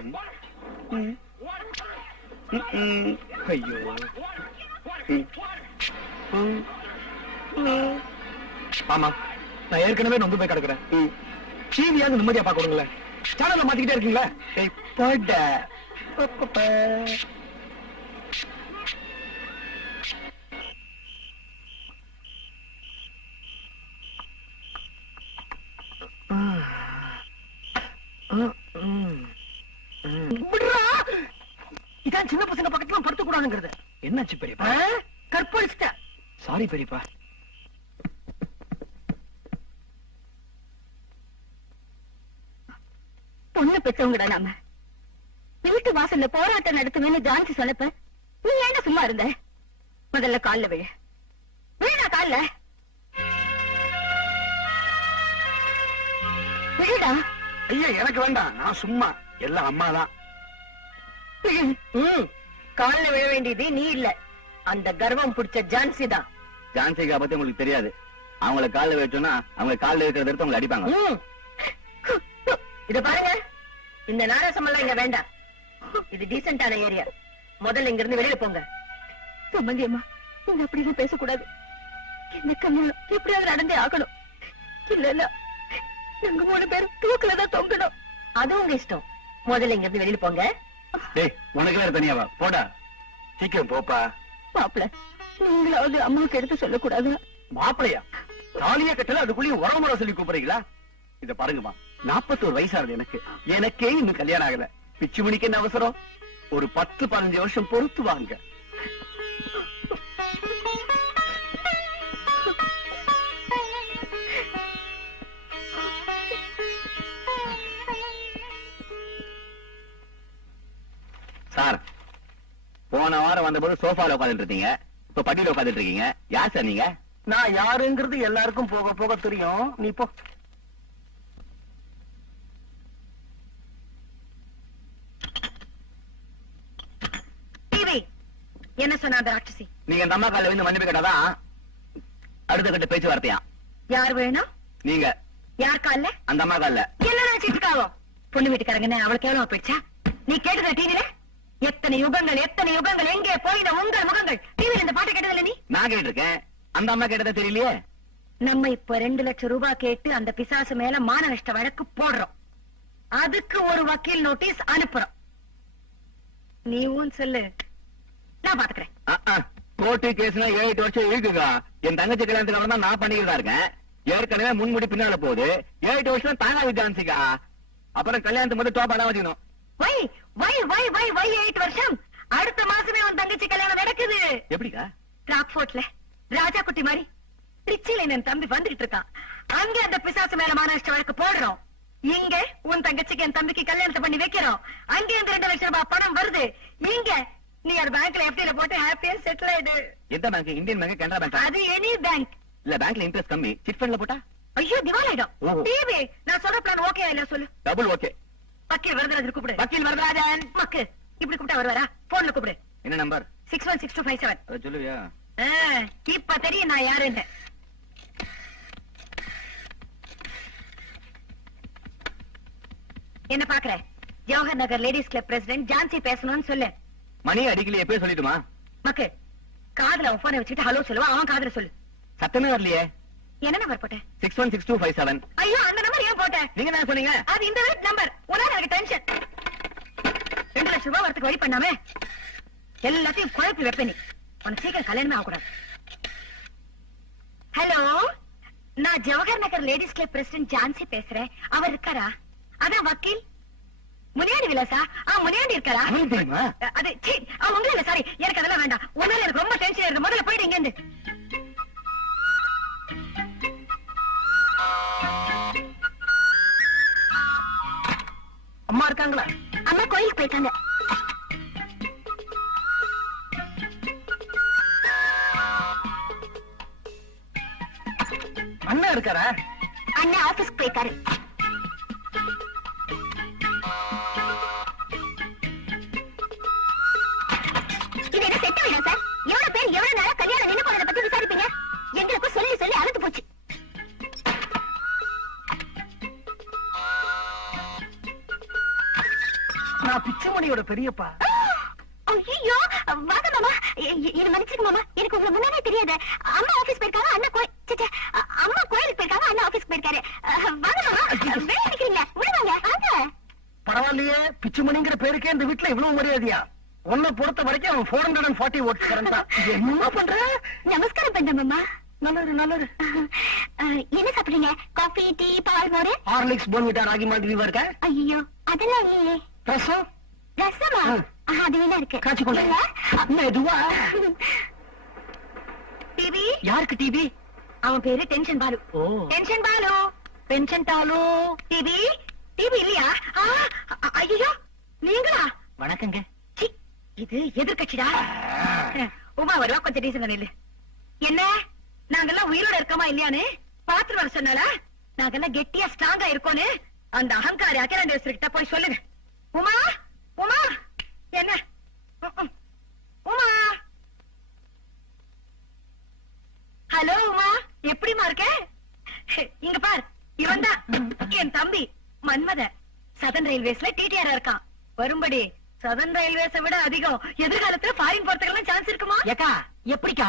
ம். ம், ஐயோ ஆமா நான் ஏற்கனவே நொந்து போய் கிடக்குறேன். டிவியாவது நிம்மதியா பாக்க விடுங்களேன். சேனல்ல மாத்திக்கிட்டே இருக்கீங்களா? இதான் சின்ன பசங்க பக்கத்துல படுத்த கூடாதுங்கிறது என்னாச்சு பெரியப்பா? கற்பழிச்சிட்ட. சாரி பெரியப்பா. பொண்ணு பெற்றவங்கடா நாம. வீட்டு வாசல்ல போராட்டம் நடத்துவேன்னு ஜான்சி சொன்னப்ப நீ ஏன்டா சும்மா இருந்த? முதல்ல கால்ல விழு. விழுடா கால்ல. விழுடா. ஐயா எனக்கு வேண்டாம். நான் சும்மா. எல்லாம் அம்மா தான் விழு ம் கால்ல விழ வேண்டியது நீ இல்ல. அந்த கர்வம் பிடிச்ச ஜான்சி தான். ஜான்சிகா பத்தி உங்களுக்கு தெரியாது. அவங்கள கால்ல வச்சோம்னா அவங்க கால்ல இருக்கிறத எடுத்து அவங்களை அடிப்பாங்க. இத பாருங்க. இந்த நாரசம் எல்லாம் இங்க வேண்டாம். இது டீசென்டான ஏரியா. முதல்ல இங்க இருந்து வெளியில போங்க. சம்பந்தி அம்மா நீங்க அப்படிலாம் பேசக்கூடாது. என்ன கல்யாணம் எப்படியாவது நடந்தே ஆகணும். இல்ல இல்ல. நாங்க மூணு பேரும் தூக்கில தான் தொங்கணும். அது உங்க இஷ்டம். முதல்ல இங்க இருந்து வெளியில போங்க. டேய் உனக்கு வேற தனியாவா போடா. சீக்கிரம் போப்பா. மாப்பிள நீங்களாவது அம்மாவுக்கு எடுத்து சொல்லக்கூடாது? மாப்பிளையா? தாலியா கட்டல அதுக்குள்ளேயும் உறவுமுறை சொல்லி கூப்பிடுறீங்களா? இத பாருங்கம்மா நாற்பத்தோரு வயசாகுது எனக்கு. எனக்கே இன்னும் கல்யாணம் ஆகல. பிச்சு மணிக்கு என்ன அவசரம்? ஒரு பத்து பதினஞ்சு வருஷம் பொறுத்து வாங்க. சார் போன வாரம் வந்தபோது சோஃபால உட்காந்துட்டு இருந்தீங்க இப்ப பட்டியல உட்காந்துட்டு இருக்கீங்க யார் சார் நீங்க? நான் யாருங்கிறது எல்லாருக்கும் போக போக தெரியும். நீ போ. டிவி. என்ன சொன்ன அந்த ராட்சசி? நீங்க இந்த அம்மா கால வந்து மன்னிப்பு கேட்டாதான் அடுத்த கட்ட பேச்சுவார்த்தையா? யார் வேணும்? நீங்க. யார் கால்ல? அந்த அம்மா கால்ல. என்ன நினைச்சிட்டு இருக்காவோ பொண்ணு வீட்டுக்காரங்கன்னு அவளுக்கு எவ்வளவு போயிடுச்சா? நீ கேட்டத டிவில எத்தனை யுகங்கள் எத்தனை யுகங்கள் எங்கே போயின உங்கள் முகங்கள்? டிவில இந்த பாட்டை கேட்டதில்ல நீ? நான் கேட்டிருக்கேன். அந்த அம்மா கேட்டதா தெரியலையே? நம்ம இப்ப ரெண்டு லட்சம் ரூபாய் கேட்டு அந்த பிசாசு மேல மான நஷ்ட வழக்கு போடுறோம். அதுக்கு ஒரு வக்கீல் நோட்டீஸ் அனுப்புறோம். நீ ஊன் சொல்லு. நான் பாத்துக்கிறேன். கோர்ட்டு கேஸ்னா ஏழு எட்டு வருஷம் இருக்குங்க என் தங்கச்சி கல்யாணத்துக்கு அப்புறம் தான் நான் பண்ணிக்கிறதா இருக்கேன். ஏற்கனவே முன்முடி பின்னால போகுது. ஏழு எட்டு வருஷம் தாங்காது ஜான்சிக்கா. அப்புறம் கல்யாணத்துக்கு மட்டும் டோப் அதான் வச்சுக்கணும். வை வை வை வை வை எயிட் வருஷம். அடுத்த மாசமே உன் தங்கச்சி கல்யாணம் நடக்குது. எப்படிக்கா? ராக்ஃபோர்ட்ல ராஜா குட்டி மாதிரி. திருச்சியில என் தம்பி வந்துகிட்டு இருக்கான். அங்க அந்த பிசாசு மேல மானஷ்ட வழக்கு போடுறோம். இங்க உன் தங்கச்சிக்கு என் தம்பிக்கு கல்யாணத்தை பண்ணி வைக்கிறோம். அங்க இருந்து ரெண்டு லட்சம் ரூபாய் பணம் வருது. இங்க நீ பேங்க்ல எஃப்டில போட்டு ஹாப்பியா செட்டில் ஆயிடு. எந்த bank Indian bank Canara bank அது எனி பேங்க் இல்ல பேங்க்ல இன்ட்ரெஸ்ட் கம்மி. சிட் ஃபண்ட்ல போட்டா? ஐயோ திவால் ஆயிடும் ஓஹோ. டிவி நான் சொல்ற பிளான் ஓகே இல்ல சொல்லு. டபுள் ஓகே வக்கீல் வரதராஜர் கூப்பிடு. வக்கீல் வரதராஜன். மக்கு. இப்படி கூப்பிட்டா வருவாரா? போன்ல கூப்பிடு. என்ன number? Six one six two five seven. அதை சொல்லுவியா? இப்ப தெரியும் நான் யாருன்னு. என்ன பாக்குற? Jawahar Nagar ladies club president Jhansi பேசணும்னு சொல்லு. மணி அடிக்கலையே எப்பயே சொல்லிட்டுமா? மக்கு காதுல அவன் போனை வச்சுட்டு ஹலோ சொல்லுவா அவன் காதுல சொல்லு. சத்தமே வரலையே. என்ன நம்பர் போட்ட? Six one six two five seven. ஐயோ அந்த நம்பர் ஏன் போட்ட நீங்க என்ன சொன்னீங்க? அது இந்த வீட்டு நம்பர் உனால எனக்கு டென்ஷன் ரெண்டு லட்சம் ரூபாய் வரத்துக்கு வழி பண்ணாம எல்லாத்தையும் குழப்பி வைப்ப நீ. உனக்கு சீக்கிரம் கல்யாணமே ஆகக்கூடாது. ஹலோ நான் Jawahar Nagar ladies club president Jhansi பேசுறேன். அவர் இருக்காரா? அதான் வக்கீல். முனியாண்டி விலாசா? ஆ முனியாண்டி இருக்காரா? அது உங்கள இல்ல சாரி எனக்கு அதெல்லாம் வேண்டாம். உன்னால எனக்கு ரொம்ப டென்ஷன் இருக்கு முதல்ல போயிடு இங்க இருந்து இருக்காங்களா? அம்மா கோயிலுக்கு போயிட்டாங்க. அண்ணா இருக்காரா? அண்ணன் ஆபீஸ்க்கு போயிருக்காரு. பெரியப்பா. ஐயோ வாங்க மாமா. என்ன மன்னிச்சிருங்க மாமா. எனக்கு உங்களை முன்னாடியே தெரியாது. அம்மா ஆபீஸ் போயிருக்காங்க அண்ணா கோயில் அம்மா கோயிலுக்கு போயிருக்காங்க அண்ணா ஆபீஸ் போயிருக்காரு. வாங்க மாமா. வேலை நிக்கிறீங்களா. உள்ள வாங்க வாங்க. பரவாயில்லையே பிச்சுமணிங்கிற பேருக்கே இந்த வீட்டுல இவ்வளவு மரியாதையா? உன்னை பொறுத்த வரைக்கும் அவன் four hundred and forty volts கரண்டா என்ன பண்ற? நமஸ்காரம் பண்றேன் மாமா. நல்லது நல்லது. என்ன சாப்பிடுறீங்க? காஃபி டீ பால் மோரு? ஹார்லிக்ஸ் போன்விட்டா ராகி மாதிரி இருக்க ஐயோ அதெல்லாம் இல்லையே. ரசம்? ரசமா அது இருக்கு. கொண்டு இல்ல? மெதுவா டிவி யாருக்கு டிவி அவன் பேரு tension Balu tension Balu pension டாலு TV TV இல்லையா? ஐயோ நீங்களா? வணக்கங்க. இது எதிர்கட்சிடா உமா வருவா கொஞ்சம் டீசன் நில்லு. என்ன? நாங்கெல்லாம் உயிரோட இருக்கோமா இல்லையான்னு பாத்துட்டு வர சொன்னால நாங்கெல்லாம் கெட்டியா ஸ்ட்ராங்கா இருக்கோன்னு அந்த அகங்காரி அகிலாண்டேஸ்வரி கிட்ட போய் சொல்லுங்க. உமா? உமா! என்ன? உமா ஹலோ உமா. எப்படிமா இருக்க? இங்க பார். இவன் தான் என் தம்பி மன்மத சதன் ரயில்வேஸ்ல டிடிஆர் இருக்கான். வரும்படி சதன் ரயில்வேஸ விட அதிகம். எதிர்காலத்துல ஃபாரின் போறதுக்கெல்லாம் சான்ஸ் இருக்குமா? ஏக்கா எப்படிக்கா?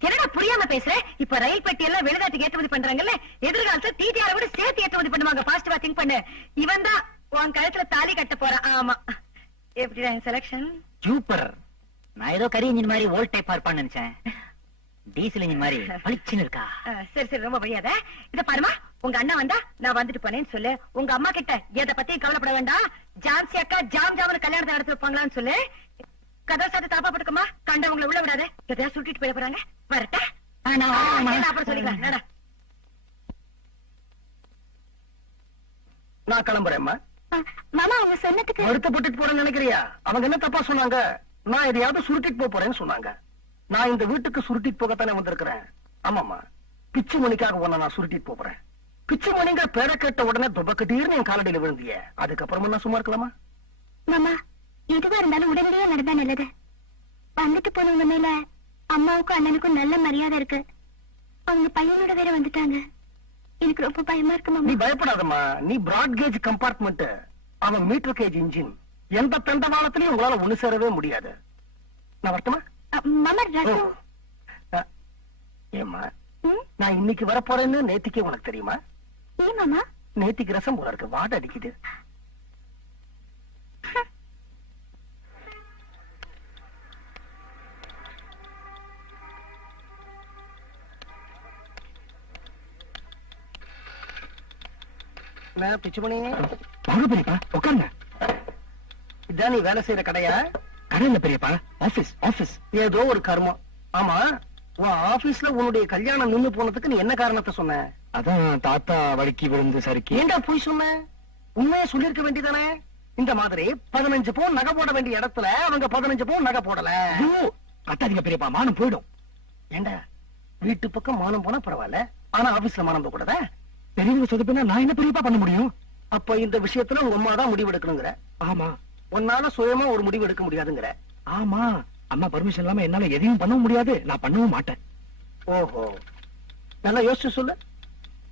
என்னடா புரியாம பேசுற? இப்ப ரயில் பெட்டி எல்லாம் வெளிநாட்டுக்கு ஏற்றுமதி பண்றாங்கல்ல? எதிர்காலத்துல டிடிஆர் விட சேர்த்து ஏற்றுமதி பண்ணுவாங்க. பாசிட்டிவா திங்க் பண்ணு. இவன் தான் உன் கழுத்துல தாலி கட்ட போறான் ஆமா. எப்படிடா செலக்ஷன் சூப்பர். நான் ஏதோ கரி இன்ஜின் மாதிரி ஓல்ட் டைப்பா இருப்பான்னு நினைச்சேன். டீசல் இன்ஜின் மாதிரி பளிச்சுன்னு இருக்கா? சரி சரி ரொம்ப வழியாத இத பாருமா உங்க அண்ணா வந்தா நான் வந்துட்டு போனேன்னு சொல்லு. உங்க அம்மா கிட்ட எதை பத்தி கவலைப்பட வேண்டாம். ஜான்சி அக்கா ஜாம் ஜாமனு கல்யாணத்தை நடத்தி வைப்பாங்களான்னு சொல்லு. கதவை சாத்து தாப்பா போட்டுக்கமா கண்டவங்களை உள்ள விடாத. எதையா சுட்டிட்டு போயிட போறாங்க? வரட்டா? அப்புறம் சொல்லிக்கலாம் நான் கிளம்புறேம்மா அஹ், மாமா அவங்க சொன்னதுக்கு வருத்தப்பட்டுட்டு போறேன்னு நினைக்கிறியா? அவங்க என்ன தப்பா சொன்னாங்க? நான் எதையாவது சுருட்டிட்டு போறேன்னு சொன்னாங்க. நான் இந்த வீட்டுக்கு சுருட்டிட்டு போகத்தானே வந்திருக்கிறேன். ஆமாமா பிச்சு மணிக்காக உன்னை நான் சுருட்டிட்டு போப் போறேன். பிச்சு மணிங்கிற பேரை கேட்ட உடனே துபக்கட்டீர்னு என் காலடியில விழுந்திய. அதுக்கப்புறமா நான் சும்மா இருக்கலாமா? மாமா எதுவா இருந்தாலும் உடனடியா நடந்தா நல்லது. வந்துட்டு போனவங்க மேல அம்மாவுக்கும் அண்ணனுக்கும் நல்ல மரியாதை இருக்கு. அவங்க பையனோட வேற வந்துட்டாங்க. எனக்கு ரொம்ப பயமா இருக்கு நீ மாமா பயப்படாதம்மா. நீ பிராட் கேஜ் கம்பார்ட்மெண்ட் அவன் மீட்டர் கேஜ் இன்ஜின் எந்த தண்டவாளத்திலையும் உங்களால ஒண்ணு சேரவே முடியாது. நான் வரட்டுமா? அஹ், மாமா ஓ. ரசம் அ, ஏம்மா ம்? நான் இன்னைக்கு வரப்போறேன்னு நேத்திக்கே உனக்கு தெரியுமா? ஏன் மாமா? நேத்திக்கு ரசம் போல இருக்கு. வாட அடிக்குது. நான் பிச்சுமணி வாங்க பெரியப்பா உட்காருங்க. இதான் நீ வேலை செய்யற கடையா? கடை இல்ல பெரியப்பா ஆபீஸ் ஆபீஸ். ஏதோ ஒரு கர்மம் ஆமா உன் ஆபீஸ்ல உன்னுடைய கல்யாணம் நின்னு போனதுக்கு நீ என்ன காரணத்தை சொன்ன? அதான் தாத்தா வழுக்கி விழுந்து சறுக்கி. ஏண்டா போய் சொன்ன? உண்மையா சொல்லிருக்க வேண்டியதானே? இந்த மாதிரி பதினஞ்சு பவுன் நகை போட வேண்டிய இடத்துல அவங்க பதினஞ்சு பவுன் நகை போடல. கத்தாதீங்க பெரியப்பா மானம் போயிடும். ஏண்டா? வீட்டு பக்கம் மானம் போனா பரவாயில்ல ஆனா ஆபீஸ்ல மானம் போக கூடாதா பெரியவங்க சொதப்பினா நான் என்ன பெரியப்பா பண்ண முடியும்? அப்ப இந்த விஷயத்துல உங்க அம்மா தான் முடிவு எடுக்கணுங்கிற ஆமா. உன்னால சுயமா ஒரு முடிவு எடுக்க முடியாதுங்கிற. ஆமா. அம்மா பர்மிஷன் இல்லாம என்னால எதையும் பண்ணவும் முடியாது. நான் பண்ணவும் மாட்டேன். ஓஹோ. நல்லா யோசிச்சு சொல்லு.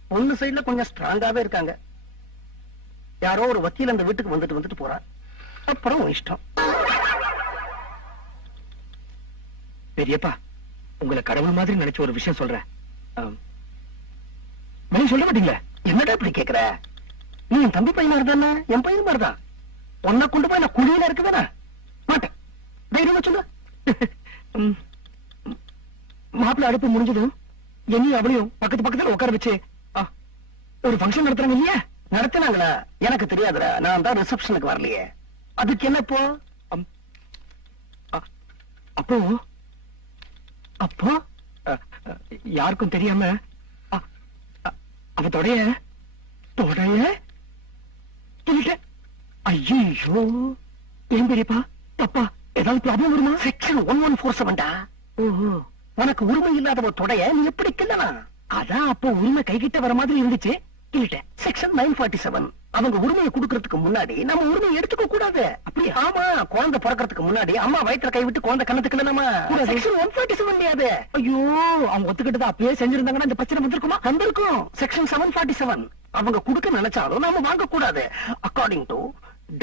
பொண்ணு சைடுல கொஞ்சம் ஸ்ட்ராங்காவே இருக்காங்க. யாரோ ஒரு வக்கீல் அந்த வீட்டுக்கு வந்துட்டு வந்துட்டு போறான் அப்புறம் இஷ்டம். பெரியப்பா உங்களை கடவுள் மாதிரி நினைச்ச ஒரு விஷயம் சொல்றேன். வெளிய சொல்ல மாட்டீங்களா? என்னடா இப்படி கேக்குற? நீ என் தம்பி பையனா இருந்தா என் பையன் மாதிரிதான் உன்னை கொண்டு போய் நான் குழியில இருக்குதானா? மாட்டேன். தைரியமா சொல்லு. மாப்பிள்ள மாப்பிள்ளை அடுப்பு முடிஞ்சதும் என்னையும் அவளையும் பக்கத்து பக்கத்துல உட்கார வச்சு ஆ, ஒரு ஃபங்க்ஷன் நடத்துறாங்க இல்லையா? நடத்தினாங்களா? எனக்கு தெரியாதுடா. நான் தான் ரிசப்ஷனுக்கு வரலையே. அதுக்கு என்ன இப்போ? அம். அ- அப்போ? அப்போ? யாருக்கும் தெரியாம அ, அ, அவ தொடைய? தொடைய? சொல்லிட்டேன் ஐயோ ஏன் பெரியப்பா? தப்பா? ஏதாவது ப்ராப்ளம் வருமா? செக்ஷன் ஒன் ஒன் ஃபோர் செவன்டா ஓஹோ. உனக்கு உரிமை இல்லாதவ தொடைய நீ எப்படி கிள்ளலாம் அதான் அப்போ உரிமை கைகிட்ட வர மாதிரி இருந்துச்சு. செக்ஷன் நைன் ஃபார்ட்டி செவன் அவங்க உரிமையை கொடுக்கறதுக்கு முன்னாடி நம்ம உரிமையை எடுத்துக்க கூடாது. அப்படியா? ஆமா குழந்தை பிறக்கிறதுக்கு முன்னாடி அம்மா வயிற்றுல கை விட்டு குழந்தை கணத்துக்கு நம்ம. செக்ஷன் ஒன் ஃபார்ட்டி செவன் முடியாது ஐயோ அவங்க ஒத்துக்கிட்டது அப்பயே செஞ்சிருந்தாங்கன்னா இந்த பிரச்சனை வந்திருக்குமா? வந்திருக்கும். செக்ஷன் செவன் ஃபார்ட்டி செவன் அவங்க கொடுக்க நினைச்சாலும் நாம வாங்க கூடாது according to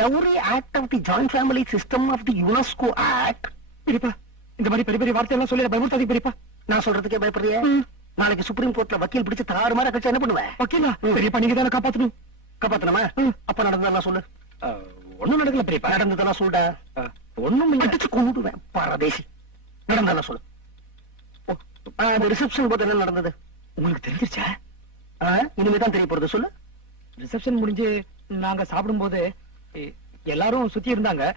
dowry act of the joint family system of the UNESCO act பெரியப்பா இந்த மாதிரி பெரிய பெரிய வார்த்தை எல்லாம் சொல்லி பயமுறுத்தாதீங்க பெரியப்பா நான் சொல்றதுக்கே பயப்படுறிய? நாளைக்கு சுப்ரீம் கோர்ட்ல வக்கீல் பிடிச்சு தாறு மாதிரி கழிச்சு என்ன பண்ணுவேன் வக்கீலா? பெரியப்பா நீங்க தானே காப்பாத்தணும்? காப்பாத்தனமா ம். அப்ப நடந்ததெல்லாம் சொல்லு. ஒண்ணும் நடக்கல பெரியப்பா. நடந்ததெல்லாம் சொல்லுடா ஒண்ணும் அடிச்சு கொண்டுடுவேன் பரதேசி. நடந்ததெல்லாம் சொல்லு. அந்த ரிசப்ஷன் போது என்ன நடந்தது? உங்களுக்கு தெரிஞ்சிருச்சா? இனிமேதான் தெரிய போறது சொல்லு. ரிசப்ஷன் முடிஞ்சு நாங்க சாப்பிடும்போது எ- எல்லாரும் சுத்தி இருந்தாங்க.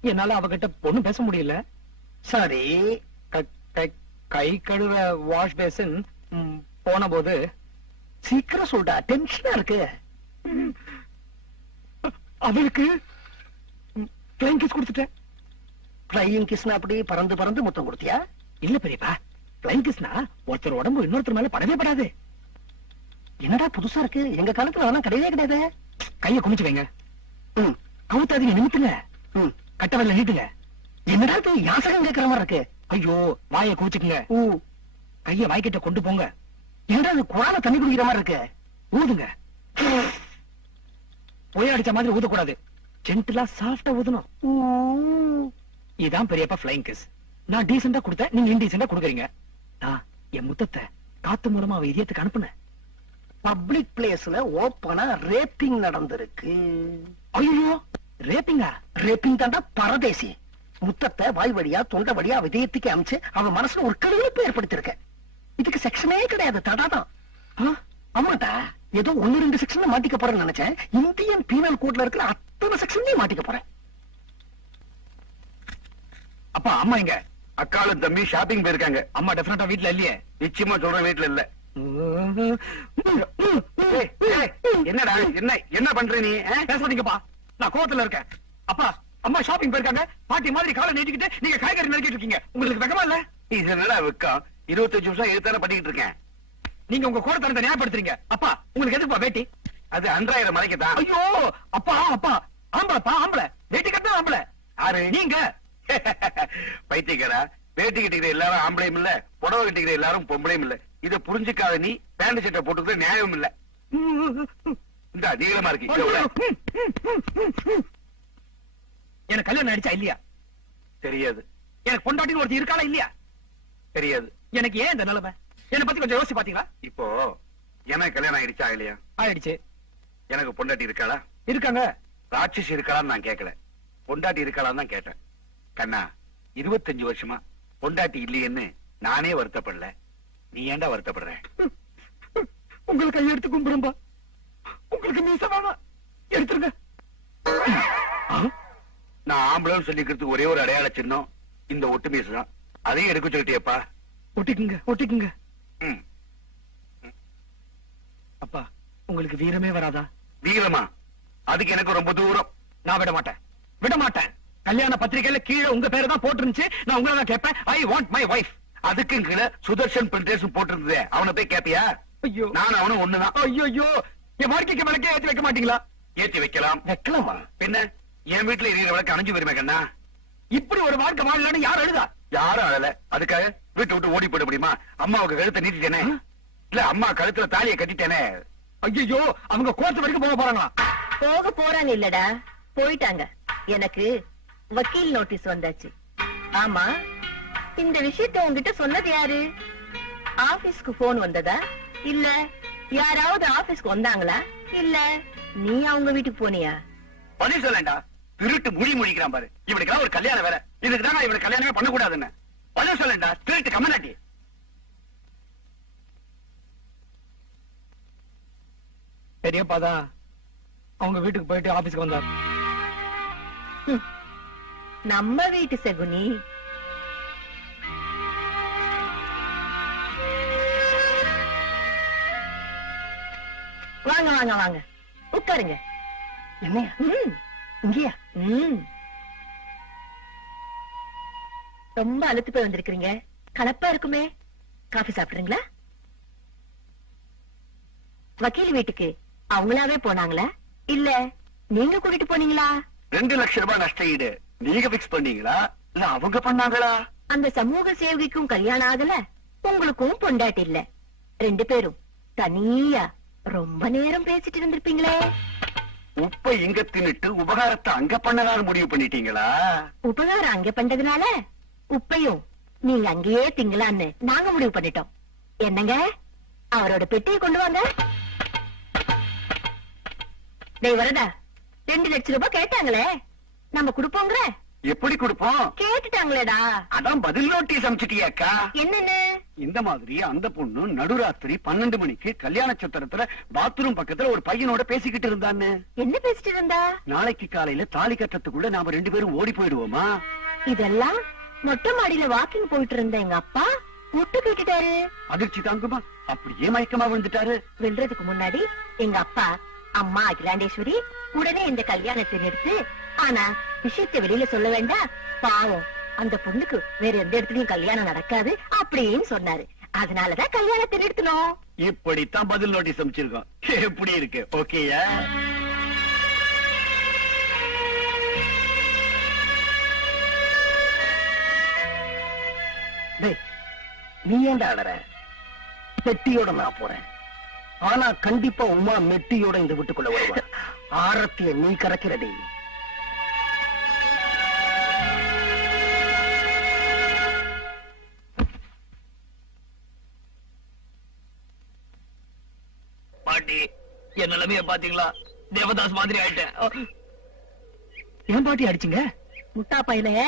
என்னால அவகிட்ட பொண்ணு பேச முடியல. சரி க- கை- கழுவ வாஷ் பேசன் போன போது சீக்கிரம் சொல்டா டென்ஷனா இருக்கு. அவளுக்கு பிளைங் கிஸ் கொடுத்துட்டேன். ஃபிளையிங் கிஸ்னா அப்படி பறந்து பறந்து முத்தம் கொடுத்தியா? இல்ல பெரியப்பா பிளைங் கிஸ்னா ஒருத்தர் உடம்பு இன்னொருத்தர் மேல படவே படாது. என்னடா புதுசா இருக்கு? எங்க காலத்துல அதெல்லாம் கிடையவே கிடையாது. கைய குமிச்சு வைங்க. கவுத்தாதீங்க நிமித்துங்க. கட்டவரில் நீட்டுங்க. என்னடா யாசகம் கேட்கிற மாதிரி இருக்கு. ஐயோ வாயை குவிச்சுக்குங்க ஊ, கைய வாய்க்கிட்ட கொண்டு போங்க. என்னடா இது குழால தண்ணி குடிக்கிற மாதிரி இருக்கு? ஊதுங்க. பொய் அடிச்ச மாதிரி ஊதக்கூடாது. ஜென்டிலா சாஃப்டா ஊதணும். இதான் பெரியப்பா ஃபிளைங் கிஸ் நான் டீசெண்டா கொடுத்தேன் நீங்க இன்டீசெண்டா கொடுக்குறீங்க. நான் என் முத்தத்தை காத்து மூலமா அவ இதயத்துக்கு அனுப்புனேன். பப்ளிக் பிளேஸ்ல ஓப்பனா ரேப்பிங் நடந்திருக்கு. ஐயோ ரேப்பிங்கா ரேப்பிங் தாண்டா பரதேசி. முத்தத்தை வாய் வழியா தொண்டை வழியா விதயத்துக்கு அமைச்சு அவன் மனசுல ஒரு கருவிழப்பு ஏற்படுத்திருக்க இதுக்கு செக்ஷனே கிடையாது தடாதான். ஆமாட்டா ஏதோ ஒன்னு ரெண்டு செக்ஷன் மாட்டிக்க போறேன்னு நினைச்சேன். இந்தியன் பீனல் கோட்ல இருக்கிற அத்தனை செக்ஷன்லயும் மாட்டிக்க போறேன். அப்பா அம்மா எங்க அக்காலும் தம்பி ஷாப்பிங் போயிருக்காங்க. அம்மா டெஃபினட்டா வீட்டுல இல்லையே? நிச்சயமா சொல்றேன் வீட்டுல இல்ல. என்னடா என்ன என்ன பண்ற நீ பேசாதீங்கப்பா. நான் கோவத்துல இருக்கேன். அப்பா அம்மா ஷாப்பிங் போயிருக்காங்க. பாட்டி மாதிரி காலை நீட்டிக்கிட்டு நீங்க காய்கறி நறுக்கிட்டு இருக்கீங்க. உங்களுக்கு வெக்கமா இல்ல? இது என்னடா வெக்கம்? இருபத்தஞ்சு நிமிஷம் எழுத்தான பண்ணிட்டு இருக்கேன். நீங்க உங்க கோடத்தனத்தை ஞாபகப்படுத்துறீங்க. அப்பா உங்களுக்கு எதுக்குப்பா வேட்டி? அது அன்றாயிரம் மறைக்கத்தான். ஐயோ அப்பா அப்பா. ஆம்பளப்பா ஆம்பளை. வேட்டி கட்டினா ஆம்பளை. யாரு? நீங்க. பைத்தியக்காரா? வேட்டி கட்டிக்கிற எல்லாரும் ஆம்பளையும் இல்ல. புடவை கட்டிக்கிற எல்லாரும் பொம்பளையும் இல்ல. இத புரிஞ்சுக்காத நீ பேண்ட் சட்டை போட்டுக்கிறது நியாயம் இல்ல. இந்த நீளமா இருக்கு. எனக்கு கல்யாணம் அடிச்சா இல்லையா? தெரியாது. எனக்கு பொண்டாட்டின்னு ஒருத்தி இருக்காளா இல்லையா? தெரியாது. எனக்கு ஏன் இந்த நிலைமை? என்ன பத்தி கொஞ்சம் யோசிச்சு பாத்தீங்களா? இப்போ எனக்கு கல்யாணம் ஆயிடுச்சா இல்லையா? ஆயிடுச்சு. எனக்கு பொண்டாட்டி இருக்காளா? இருக்காங்க. ராட்சசி இருக்கலாம்னு நான் கேட்கல பொண்டாட்டி இருக்கலாம்னு தான் கேட்டேன். கண்ணா இருபத்தஞ்சு வருஷமா பொண்டாட்டி இல்லையேன்னு நானே வருத்தப்படல. நீ ஏன்டா வருத்தப்படுற? உங்களுக்கு கையெடுத்து கும்பிடும்பா. உங்களுக்கு மீச வேணாம். எடுத்துருங்க. நான் ஆம்பளன்னு சொல்லிக்கிறதுக்கு ஒரே ஒரு அடையாள சின்னம் இந்த ஒட்டு மீசு தான். அதையும் எடுக்க சொல்லிட்டியப்பா. ஒட்டிக்குங்க ஒட்டிக்குங்க. அப்பா உங்களுக்கு வீரமே வராதா? வீரமா? அதுக்கு எனக்கு ரொம்ப தூரம். நான் விட மாட்டேன். விட மாட்டேன். கல்யாண பத்திரிகையில கீழே உங்க பேரு தான் போட்டிருந்துச்சு. நான் உங்களை தான் கேட்பேன். ஐ வாண்ட் மை வைஃப் அதுக்கும் கீழே சுதர்ஷன் பிரிண்டேஷன் போட்டிருந்ததே. அவனை போய் கேப்பியா? ஐயோ. நான் அவனும் ஒண்ணுதான். ஐயோ ஐயோ என் வாழ்க்கைக்கு விளக்கே ஏத்தி வைக்க மாட்டீங்களா? ஏத்தி வைக்கலாம். வைக்கலாமா? பின்ன? என் வீட்டுல எரியிற விளக்கு அணைஞ்சு வருமே கண்ணா. இப்படி ஒரு வாழ்க்கை வாழலான்னு யார் எழுதா யாரும் அழல. அதுக்காக வீட்டை விட்டு ஓடி போயிட முடியுமா? அம்மாவுக்கு கழுத்தை நீட்டிட்டேனே. இல்ல அம்மா கழுத்துல தாலியை கட்டிட்டேனே. ஐயோ அவங்க கோர்ட் வரைக்கும் போக போறாங்களா? போக போறாங்க இல்லடா. போயிட்டாங்க. எனக்கு வக்கீல் நோட்டீஸ் வந்தாச்சு. ஆமா இந்த விஷயத்த உன்கிட்ட சொன்னது யாரு? ஆபீஸ்க்கு போன் வந்ததா? இல்ல யாராவது ஆபீஸ்க்கு வந்தாங்களா? இல்ல நீ அவங்க வீட்டுக்கு போனியா? பதில் சொல்லண்டா. திருட்டு முடி முடிக்கிறான் பாரு. இவனுக்கு ஒரு கல்யாணம் வேற. இதுக்கு தான் இவனுக்கு கல்யாணமே பண்ணக்கூடாதுன்னு. பதில் சொல்லண்டா திருட்டு கம்மநாட்டி பெரியப்பா தான் அவங்க வீட்டுக்கு போயிட்டு ஆபீஸ்க்கு வந்தார். நம்ம வீட்டு சகுனி. வாங்க வாங்க வாங்க. உட்காருங்க. என்னையா? ம், இங்கேயா? ம். ரொம்ப அழுத்து போய் வந்திருக்கிறீங்க. கலப்பா இருக்குமே. காபி சாப்பிடுறீங்களா? வக்கீல் வீட்டுக்கு அவங்களாவே போனாங்களா? இல்ல நீங்க கூட்டிட்டு போனீங்களா? ரெண்டு லட்சம் ரூபாய் நஷ்ட ஈடு. நீங்க பிக்ஸ் பண்ணீங்களா? இல்ல அவங்க பண்ணாங்களா? அந்த சமூக சேவகிக்கும் கல்யாணம் ஆகல. உங்களுக்கும் பொண்டாட்டி இல்ல. ரெண்டு பேரும் தனியா ரொம்ப நேரம் பேசிட்டு இருந்திருப்பீங்களே. உப்பை இங்க தின்னுட்டு உபகாரத்தை அங்க பண்ணலாம்னு முடிவு பண்ணிட்டீங்களா? உபகாரம் அங்க பண்றதுனால உப்பையும் நீங்க அங்கேயே திங்கலான்னு நாங்க முடிவு பண்ணிட்டோம். என்னங்க? அவரோட பெட்டியை கொண்டு வாங்க. டேய் வரதா ரெண்டு லட்சம் ரூபாய் கேட்டாங்களே. நம்ம கொடுப்போங்கிற எப்படி கொடுப்போம்? கேட்டுட்டாங்களேடா. அதான் பதில் நோட்டீஸ் அமிச்சிட்டியாக்கா என்னன்னு? இந்த மாதிரி அந்த பொண்ணு நடுராத்திரி பன்னெண்டு மணிக்கு கல்யாண சத்திரத்துல பாத்ரூம் பக்கத்துல ஒரு பையனோட பேசிக்கிட்டு இருந்தான்னு. என்ன பேசிட்டு இருந்தா? நாளைக்கு காலையில தாலி கட்டத்துக்குள்ள நாம ரெண்டு பேரும் ஓடி போயிடுவோமா? இதெல்லாம் மொட்டை மாடியில வாக்கிங் போயிட்டு இருந்த எங்க அப்பா முட்டு கேட்டுட்டாரு. அதிர்ச்சி தாங்குமா? அப்படியே மயக்கமா விழுந்துட்டாரு. வெல்றதுக்கு முன்னாடி எங்க அப்பா அம்மா அகிலாண்டேஸ்வரி உடனே இந்த கல்யாணத்தை நிறுத்து. ஆனா விஷயத்தை வெளியில சொல்ல வேண்டாம். பாவம். அந்த பொண்ணுக்கு வேற எந்த இடத்துலயும் கல்யாணம் நடக்காது அப்படின்னு சொன்னாரு. அதனாலதான் கல்யாணத்தை நிறுத்தணும் இப்படித்தான் பதில் நோட்டீஸ் அமைச்சிருக்கோம் எப்படி இருக்கு? ஓகேயா நீ ஏன்டா அடற பெட்டியோட நான் போறேன். ஆனா கண்டிப்பா உமா மெட்டியோட இந்த வீட்டுக்குள்ள வருவா. ஆரத்திய நீ கறக்கிறடி என் நிலைமைய பாத்தீங்களா தேவதாஸ் மாதிரி ஆயிட்டேன். ஏன் பாட்டி அடிச்சீங்க? முட்டா பையல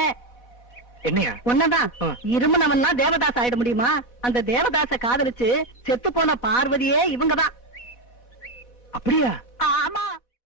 என்னையா? ஒன்னதான். இருமனவன்னா தேவதாஸ் ஆயிட முடியுமா? அந்த தேவதாச காதலிச்சு செத்து போன பார்வதியே இவங்கதான். அப்படியா? ஆமா.